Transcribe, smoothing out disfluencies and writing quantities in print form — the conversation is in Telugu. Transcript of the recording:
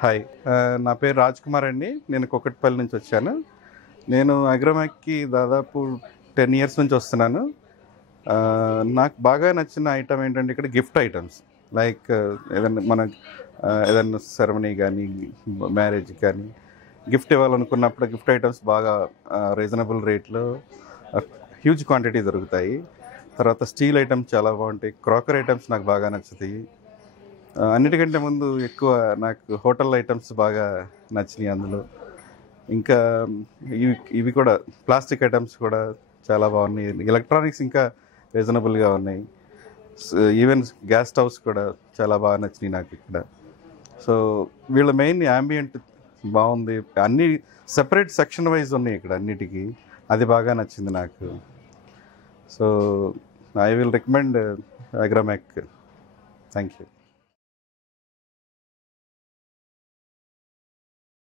హాయ్. నా పేరు రాజ్ కుమార్ అండి. నేను కూకట్పల్లి నుంచి వచ్చాను. నేను అగ్రోమాక్‌కి దాదాపు 10 ఇయర్స్ నుంచి వస్తున్నాను. నాకు బాగా నచ్చిన ఐటెమ్ ఏంటంటే ఇక్కడ గిఫ్ట్ ఐటెమ్స్. లైక్ ఏదన్నా మన ఏదన్నా సెరమనీ గానీ, మ్యారేజ్‌కి కానీ గిఫ్ట్ ఇవ్వాలనుకున్నప్పుడు గిఫ్ట్ ఐటెమ్స్ బాగా రీజనబుల్ రేట్‌లో హ్యూజ్ క్వాంటిటీ దొరుకుతాయి. తర్వాత స్టీల్ ఐటెమ్స్ చాలా బాగుంటాయి. క్రాకరీ ఐటెమ్స్ నాకు బాగా నచ్చుతాయి. అన్నిటికంటే ముందు ఎక్కువ నాకు హోటల్ ఐటమ్స్ బాగా నచ్చినాయి అందులో. ఇంకా ఇవి ఇవి కూడా ప్లాస్టిక్ ఐటమ్స్ కూడా చాలా బాగున్నాయి. ఎలక్ట్రానిక్స్ ఇంకా రీజనబుల్గా ఉన్నాయి. ఈవెన్ గ్యాస్ స్టవ్స్ కూడా చాలా బాగా నచ్చినాయి నాకు ఇక్కడ. సో వీళ్ళ మెయిన్ యాంబియంట్ బాగుంది. అన్నీ సెపరేట్ సెక్షన్ వైజ్ ఉన్నాయి ఇక్కడ అన్నిటికీ. అది బాగా నచ్చింది నాకు. So I will recommend Agromac. Thank you.